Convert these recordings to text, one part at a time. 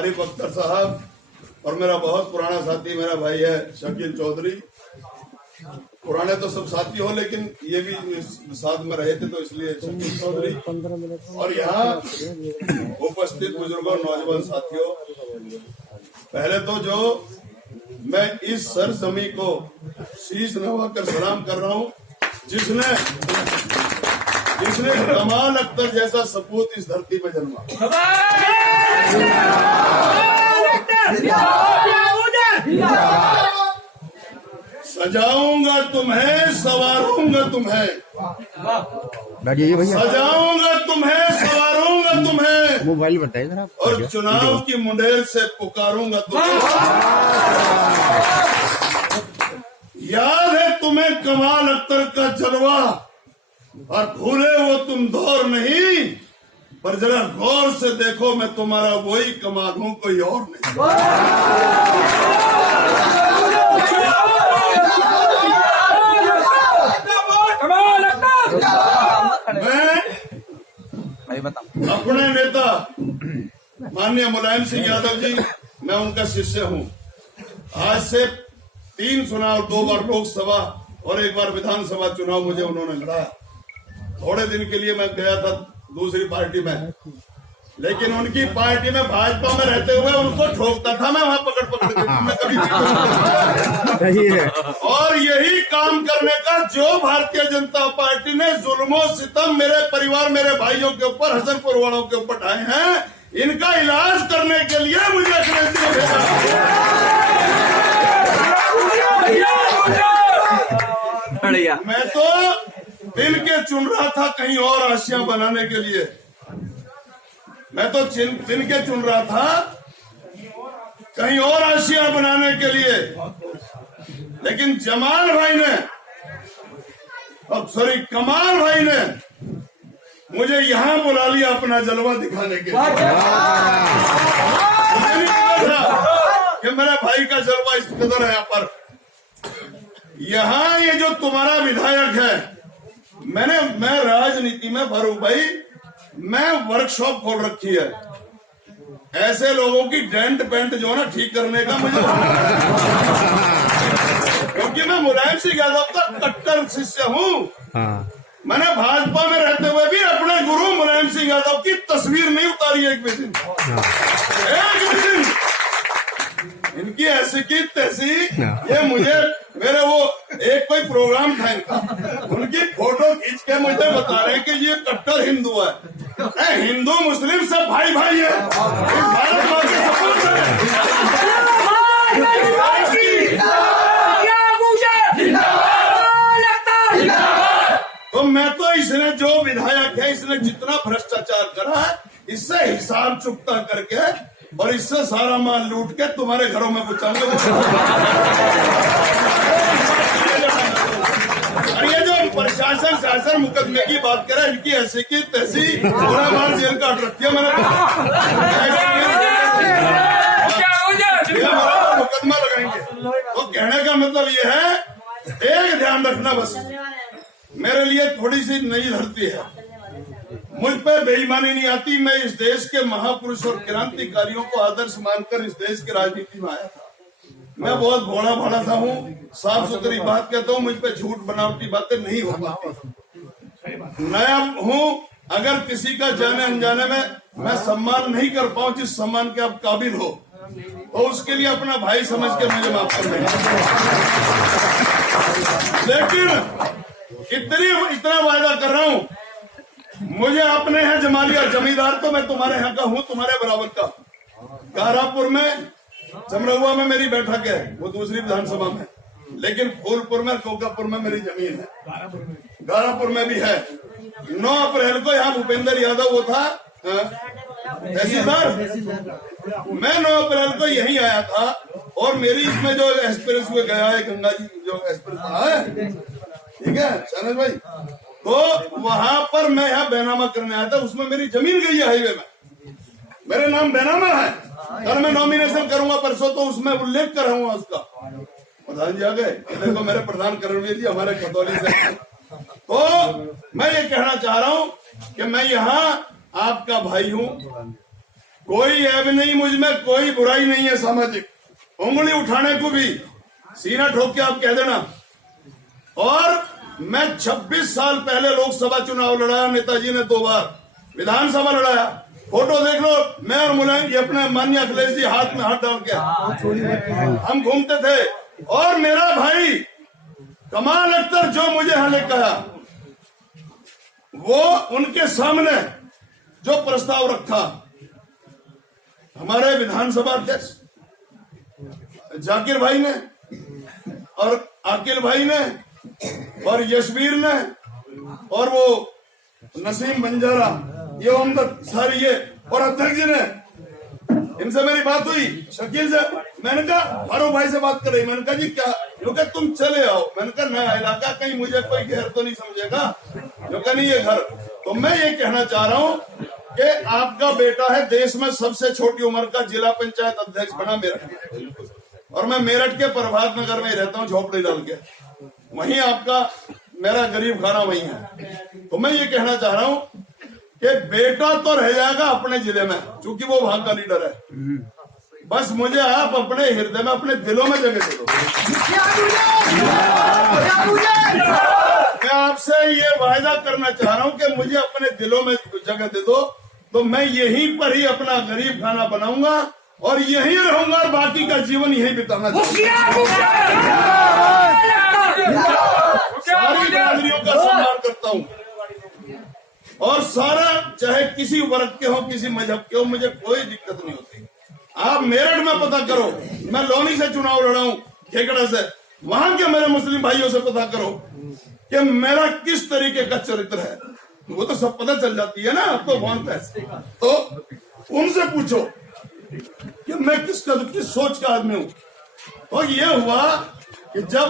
आरिफ अख्तर साहब और मेरा बहुत पुराना साथी मेरा भाई है शकील चौधरी। पुराने तो सब साथी हो, लेकिन ये भी साथ में रहे थे तो इसलिए शकील चौधरी। और यहाँ उपस्थित बुजुर्गों, नौजवान साथियों, पहले तो जो मैं इस सरजमी को शीश नवाकर सलाम कर रहा हूँ जिसने कमाल अख्तर जैसा सपूत इस धरती पे जन्मा। सजाऊंगा तुम्हें, सवारूंगा तुम्हें, सजाऊंगा तुम्हें, सवारूंगा तुम्हें, मोबाइल बताइए जरा, और चुनाव की मुंडेर से पुकारूंगा तुम्हें। याद है तुम्हें कमाल अख्तर का जलवा, और भूले वो तुम दौर नहीं, पर जरा गौर से देखो मैं तुम्हारा वही कमाल हूं, कोई और नहीं। मैं अपने नेता माननीय मुलायम सिंह यादव जी, मैं उनका शिष्य हूं। आज से 3 चुनाव, 2 बार लोकसभा और 1 बार विधानसभा चुनाव मुझे उन्होंने लड़ाया। थोड़े दिन के लिए मैं गया था दूसरी पार्टी में, लेकिन उनकी पार्टी में भाजपा में रहते हुए उनको ठोकता था मैं, वहां पकड़ के मैं कभी और यही काम करने का जो भारतीय जनता पार्टी ने जुल्मों सितम मेरे परिवार, मेरे भाइयों के ऊपर, हसनपुर वालों के ऊपर ढाए हैं, इनका इलाज करने के लिए मुझे अखिलेश ने भेजा। मैं तो दिल के चुन रहा था कहीं और आशियां बनाने के लिए, मैं तो दिन के चुन रहा था कहीं और आशियां बनाने के लिए, लेकिन जमाल भाई ने, सॉरी कमाल भाई ने मुझे यहां बुला लिया अपना जलवा दिखाने के लिए। मुझे नहीं पता था कि मेरे भाई का जलवा इस कदर है। यहाँ पर यहाँ ये जो तुम्हारा विधायक है, मैं राजनीति में भरू भाई, मैं वर्कशॉप खोल रखी है ऐसे लोगों की डेंट पेंट जो ना ठीक करने का मुझे क्योंकि मैं मुलायम सिंह यादव का कट्टर शिष्य हूँ। मैंने भाजपा में रहते हुए भी अपने गुरु मुलायम सिंह यादव की तस्वीर नहीं उतारी एक भी दिन। इनकी ऐसी की तैसी, ये मुझे मेरे वो एक कोई प्रोग्राम था इनका, उनकी फोटो खींच के मुझे बता रहे हैं कि ये कट्टर हिंदू है। हिंदू मुस्लिम सब भाई भाई है, इस भारत माँ के सपूत है। तो मैं तो इसने जो विधायक है, इसने जितना भ्रष्टाचार करा है, इससे हिसाब चुकता करके और इससे सारा माल लूट के तुम्हारे घरों में पहुंचाऊंगा। और ये जो प्रशासन शासन मुकदमे की बात करे, इनकी ऐसी की तैसी थोड़ा बार जेल काट रखी है मैंने, मुकदमा लगाएंगे। तो कहने का मतलब ये है, एक ध्यान रखना बस, मेरे लिए थोड़ी सी नई धरती है, मुझ पे बेईमानी नहीं आती। मैं इस देश के महापुरुष और क्रांतिकारियों को आदर्श मानकर इस देश की राजनीति में आया था। मैं बहुत भोला भाला सा हूँ, साफ सुथरी बात कहता हूँ, मुझ पे झूठ बनावटी बातें नहीं हो पाती। नया हूँ, अगर किसी का जाने अनजाने में मैं सम्मान नहीं कर पाऊँ जिस सम्मान के आप काबिल हो, तो उसके लिए अपना भाई समझ के मुझे माफ कर देंगे। लेकिन इतना वायदा कर रहा हूँ, मुझे अपने यहाँ जमालिया जमींदार तो मैं तुम्हारे यहाँ का हूँ, तुम्हारे बराबर का। गारापुर में, चमरहुआ में मेरी बैठक है, वो दूसरी विधानसभा में, लेकिन फूलपुर में, कोकापुर में मेरी जमीन है, गारापुर में भी है। 9 अप्रैल को यहाँ भूपेंद्र यादव वो था तहसीलदार, मैं 9 अप्रैल को यहीं आया था, और मेरी इसमें जो एक्सपीरियंस हुए गया है, गंगा जी जो एक्सपीरियंस है, ठीक है शैलेश भाई, तो वहां पर मैं यहाँ बैनामा करने आया था, उसमें मेरी जमीन गई है हाईवे में, मेरे नाम बैनामा है। अगर मैं नॉमिनेशन करूंगा परसों तो उसमें उल्लेख कराऊंगा उसका। प्रधान जी आ गए, देखो मेरे प्रधान करणवीर जी हमारे खतौली से। तो मैं ये कहना चाह रहा हूँ कि मैं यहाँ आपका भाई हूँ, कोई ऐब नहीं मुझ में, कोई बुराई नहीं है सामाजिक। उंगली उठाने को भी सीना ठोक के आप कह देना। और मैं 26 साल पहले लोकसभा चुनाव लड़ाया, नेताजी ने 2 बार विधानसभा लड़ाया। फोटो देख लो, मैं और मुलायम जी, अपने माननीय अखिलेश जी हाथ में हाथ डाल के हम घूमते थे। और मेरा भाई कमाल अख्तर जो मुझे यहाँ लेकर आया, वो उनके सामने जो प्रस्ताव रखा, हमारे विधानसभा अध्यक्ष जाकिर भाई ने और आकिल भाई ने और यशवीर ने और वो नसीम बंजारा, ये अहमद सारी ये, और अध्यक्ष जी ने, इनसे मेरी बात हुई, शकील से। मैंने कहा फारूक भाई से बात कर रही, मैंने कहा जी क्या, जो कि तुम चले आओ। मैंने कहा नया इलाका, कहीं मुझे कोई घर तो नहीं समझेगा, जो कि नहीं ये घर। तो मैं ये कहना चाह रहा हूँ कि आपका बेटा है देश में सबसे छोटी उम्र का जिला पंचायत अध्यक्ष बना मेरठ, और मैं मेरठ के प्रभात नगर में रहता हूँ, झोपड़ी डाल के, वहीं आपका मेरा गरीब खाना वहीं है। तो मैं ये कहना चाह रहा हूँ कि बेटा तो रह जाएगा अपने जिले में, क्योंकि वो वहां का लीडर है। बस मुझे आप अपने हृदय में, अपने दिलों में जगह दे दो। मैं आपसे ये वायदा करना चाह रहा हूँ कि मुझे अपने दिलों में जगह दे दो, तो मैं यहीं पर ही अपना गरीब खाना बनाऊंगा और यहीं रहूंगा और बाकी का जीवन यहीं बिताना चाहूंगा। सारी बिरादरियों का सम्मान करता हूँ और सारा, चाहे किसी वर्ग के हो, किसी मजहब के हो, मुझे कोई दिक्कत नहीं होती। आप मेरठ में पता करो, मैं लोनी से चुनाव लड़ा हूँ, खेकड़ा से, वहां के मेरे मुस्लिम भाइयों से पता करो कि मेरा किस तरीके का चरित्र है। वो तो सब पता चल जाती है ना आपको फोन पे, तो उनसे पूछो कि मैं किस सोच का आदमी हूँ। तो ये हुआ कि जब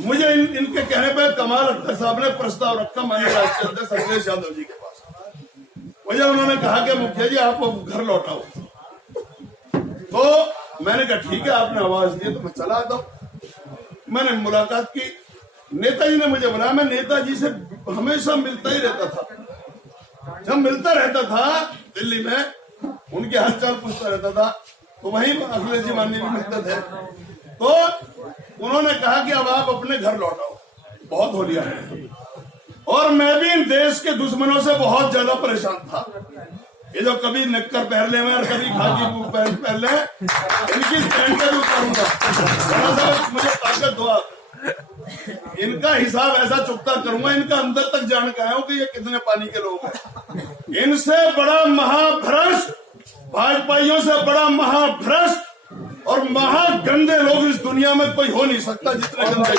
मुझे इनके कहने पर कमाल अख्तर साहब ने प्रस्ताव रखा माननीय राष्ट्रीय अध्यक्ष अखिलेश यादव जी के पास, मुझे उन्होंने कहा कि मुखिया जी आप घर लौटाओ। तो मैंने कहा ठीक है, आपने आवाज दी तो मैं चला आता हूँ। मैंने मुलाकात की, नेताजी ने मुझे बुलाया। मैं नेताजी से हमेशा मिलता ही रहता था, जब मिलता रहता था दिल्ली में, उनके हालचाल पूछता रहता था, तो वहीं अखिलेश जी माननीय भी मिलते थे। तो उन्होंने कहा कि अब आप अपने घर लौटाओ, बहुत हो लिया है। और मैं भी इन देश के दुश्मनों से बहुत ज्यादा परेशान था। ये जो कभी निक्कर पहन ले और कभी खाकी पैंट पहन ले, इनकी पैंट भी उतारूंगा, मुझे ताकत दो। इनका हिसाब ऐसा चुकता करूंगा, इनका अंदर तक जान के आया हूं कि ये कितने पानी के लोग हैं। इनसे बड़ा महाभ्रष्ट, भाजपाइयों से बड़ा महाभ्रष्ट और महागंदे लोग इस दुनिया में कोई हो नहीं सकता जितने गंदे।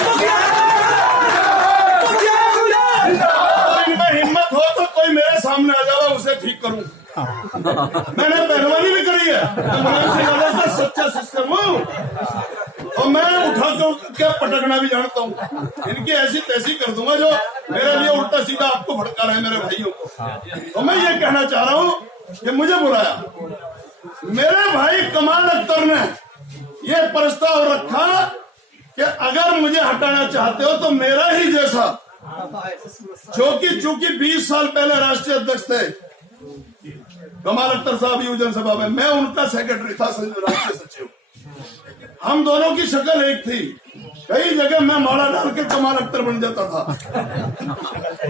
इनमें हिम्मत हो तो कोई मेरे सामने आ जाओ, उसे ठीक करूं। मैंने पहलवानी भी करी है, मैं सच्चा सिस्टम हूँ और मैं उठा के पटकना भी जानता हूँ। इनकी ऐसी तैसी कर दूंगा जो मेरे लिए उल्टा सीधा आपको भड़का रहे मेरे भाइयों को। तो मैं ये कहना चाह रहा हूँ कि मुझे बुलाया मेरे भाई कमाल अख्तर ने ये प्रस्ताव रखा कि अगर मुझे हटाना चाहते हो तो मेरा ही जैसा, चूंकि 20 साल पहले राष्ट्रीय अध्यक्ष थे कमाल अख्तर साहब यूजन सभा में, मैं उनका सेक्रेटरी था, राष्ट्रीय सचिव। हम दोनों की शक्ल एक थी, कई जगह मैं माला डाल के कमाल अख्तर बन जाता था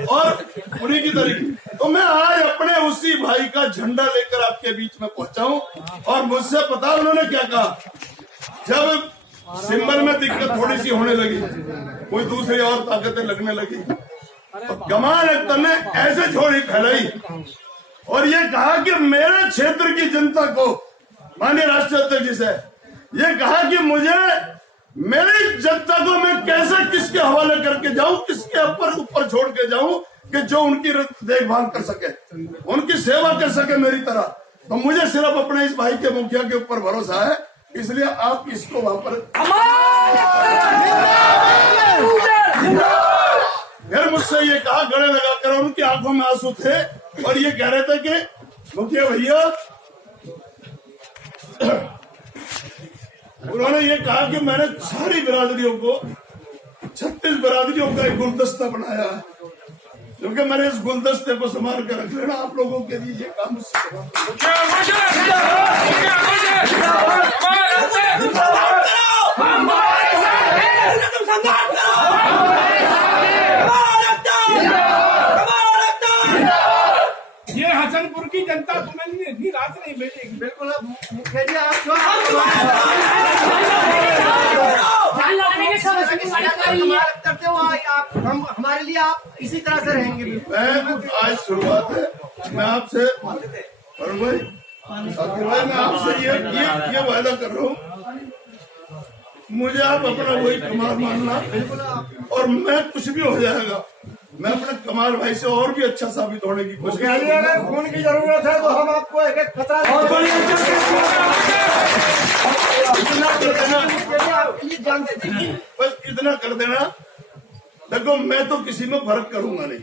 और उन्हीं की तरीके। तो मैं आज अपने उसी भाई का झंडा लेकर आपके बीच में पहुंचा हूं। और मुझसे पता उन्होंने क्या कहा, जब सिंबल में दिक्कत थोड़ी सी होने लगी, कोई दूसरी और ताकतें लगने लगी, तो कमाल अख्तर ने ऐसे झोली फैलाई और ये कहा कि मेरे क्षेत्र की जनता को, माननीय राष्ट्रीय अध्यक्ष जी से ये कहा कि मुझे, मेरी जनता को मैं कैसे किसके हवाले करके जाऊं, किसके ऊपर छोड़ के जाऊं कि जो उनकी देखभाल कर सके, उनकी सेवा कर सके मेरी तरह। तो मुझे सिर्फ अपने इस भाई के मुखिया के ऊपर भरोसा है, इसलिए आप इसको वहां पर। फिर मुझसे ये कहा, गले लगाकर, उनकी आंखों में आंसू थे और ये कह रहे थे कि मुखिया भैया, उन्होंने ये कहा कि मैंने सारी बिरादरियों को, 36 बिरादरियों का एक गुलदस्ता बनाया है क्योंकि मेरे इस गुलदस्ते को संभाल कर रख लेना। आप लोगों के लिए ये काम मुझसे ये हसनपुर की जनता तुम्हें इतनी रात नहीं भेजेगी। बिल्कुल मुखिया जी, आप करते हो, आप हम हमारे लिए आप इसी तरह से रहेंगे। मैं आज शुरुआत है, मैं आपसे अरुण भाई, साथी भाई, मैं आपसे ये वायदा कर रहा हूँ, मुझे आप अपना वही कमाल मानना, और मैं कुछ भी हो जाएगा मैं अपने कमाल भाई से और भी अच्छा साबित होने की कोशिश करूंगा। अगर खून की जरूरत है तो हम आपको एक एक खतरा आपके लिए जानते थे। बस इतना कर देना। देखो मैं तो किसी में फर्क करूंगा नहीं,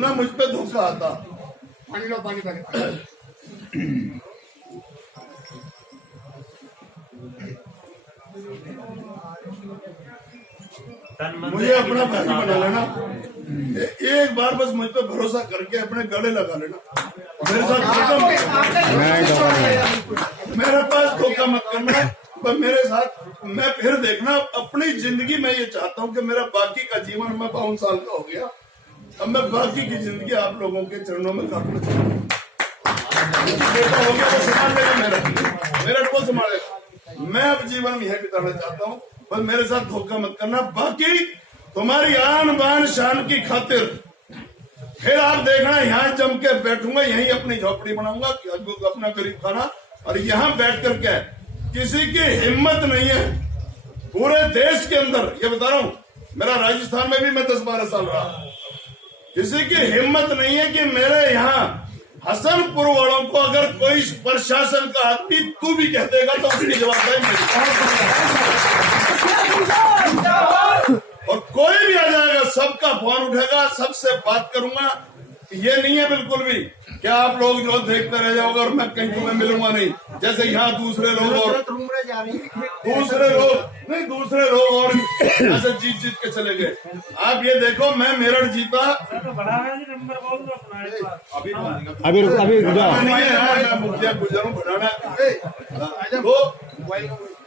ना मुझ पे धोखा आता। पानी लो, पानी पानी। मुझे अपना भाई बना लेना, एक बार बस मुझ पे भरोसा करके अपने गले लगा लेना। मेरे साथ मेरे पास धोखा मत करना, पर मेरे साथ मैं फिर देखना। अपनी जिंदगी में ये चाहता हूँ कि मेरा बाकी का जीवन, मैं 52 साल का हो गया, अब मैं बाकी की जिंदगी आप लोगों के चरणों में काटना चाहूंगा। बेटा हो गया वो संभाल लेगा, मेरा को संभालेगा। मैं अब जीवन में यह बिताना चाहता हूँ, बस मेरे साथ धोखा मत करना। बाकी तुम्हारी आन बान शान की खातिर फिर आप देखना, यहाँ जम के बैठूंगा, यहीं अपनी झोपड़ी बनाऊंगा, अपना गरीब खाना, और यहाँ बैठ कर के किसी की हिम्मत नहीं है पूरे देश के अंदर, ये बता रहा हूँ, मेरा राजस्थान में भी मैं 10-12 साल रहा, किसी की हिम्मत नहीं है कि मेरे यहाँ हसनपुर वालों को अगर कोई प्रशासन का आदमी तू भी कह देगा तो उसकी जवाबदारी मेरी। और कोई भी आ जाएगा, सबका फोन उठेगा, सबसे बात करूंगा। ये नहीं है बिल्कुल भी क्या आप लोग जो देखते रह जाओगे और मैं कहीं तुम्हें मिलूंगा नहीं, जैसे यहाँ दूसरे लोग और ऐसे जीत के चले गए। आप ये देखो, मैं मेरठ जीता अभी नहीं है यार, मैं मुखिया गुजरूं बढ़ाना,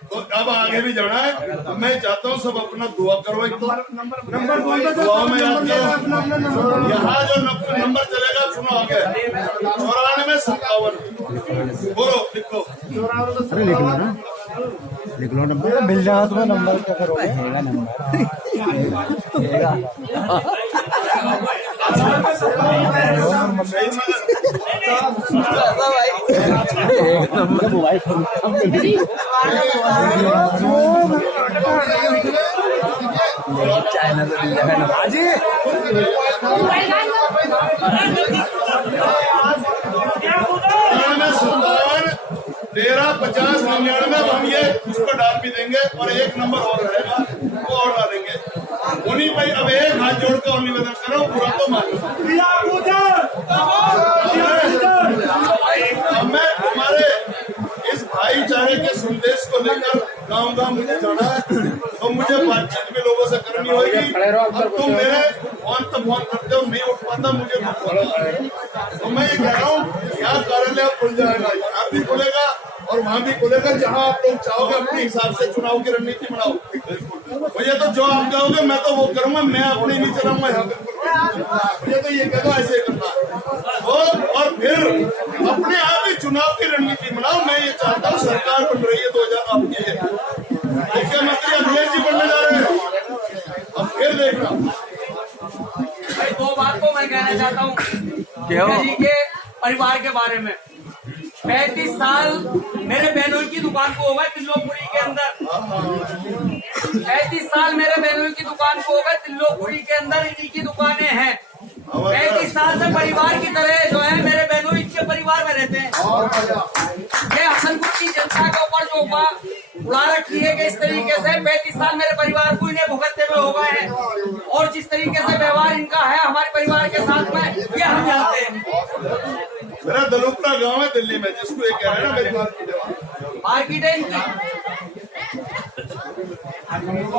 तो अब आगे भी जाना है। मैं चाहता हूँ सब अपना दुआ करो, एक तो नंबर दुआ में याद किया। यहाँ जो नंबर चलेगा सुनो आगे, 9457 बोलो, लिखो। अरे लिख लो नंबर, मिल जाएगा तुम्हें नंबर। क्या करोगे? मोबाइल चाइना से मिल जाएगा नंबर। 135099 हम ये उसको डाल भी देंगे, और एक नंबर और रहेगा वो और डालेंगे। उन्हीं भाई अब एक हाथ जोड़कर और निवेदन करो, पूरा तो मानो। मैं तुम्हारे इस भाईचारे के संदेश को लेकर गाँव गाँव मुझे जाना है, तो मुझे बातचीत भी लोगों से करनी होगी। अब तुम मेरे फोन तो फोन करते हो, नहीं उठ पाता, मुझे तो मैं ये कह रहा हूँ, यहाँ कार्यालय खुल जाएगा, यहाँ भी खुलेगा और वहाँ भी खुलेगा। जहाँ आप लोग चाहोगे अपने हिसाब से चुनाव की रणनीति बनाओ। मुझे तो जो आप कहोगे मैं तो वो करूंगा, मैं अपनी नहीं चलाऊंगा यहाँ बिल्कुल। मुझे तो ये कह दो ऐसे करना, और फिर अपने आप ही चुनाव की रणनीति बनाओ। मैं ये चाहता हूँ, सरकार बन रही है 2000 आपकी है, मुख्यमंत्री अखिलेश जी बनने जा रहे हैं, अब फिर देखना। भाई दो बात को मैं कहना चाहता हूँ जी के परिवार के बारे में। 35 साल मेरे बहनों की दुकान को हो गए तिल्लोपुरी के अंदर, 35 साल मेरे बहनों की दुकान को हो गए तिल्लोपुरी के अंदर, इन्हीं की दुकानें हैं। 35 साल से परिवार की तरह जो है मेरे बहनों इनके परिवार में रहते हैं। ये हसनपुर की जनता के ऊपर जो उड़ा रखी है कि इस तरीके से 35 साल मेरे परिवार को इन्हें भुगतते हुए हो गए हैं, और जिस तरीके से व्यवहार इनका है हमारे परिवार के साथ में, ये हम जानते हैं। मेरा दलुपड़ा गांव है दिल्ली में, जिसको ये कह रहे हैं ना मेरी मार्केट है इनकी अल्लाह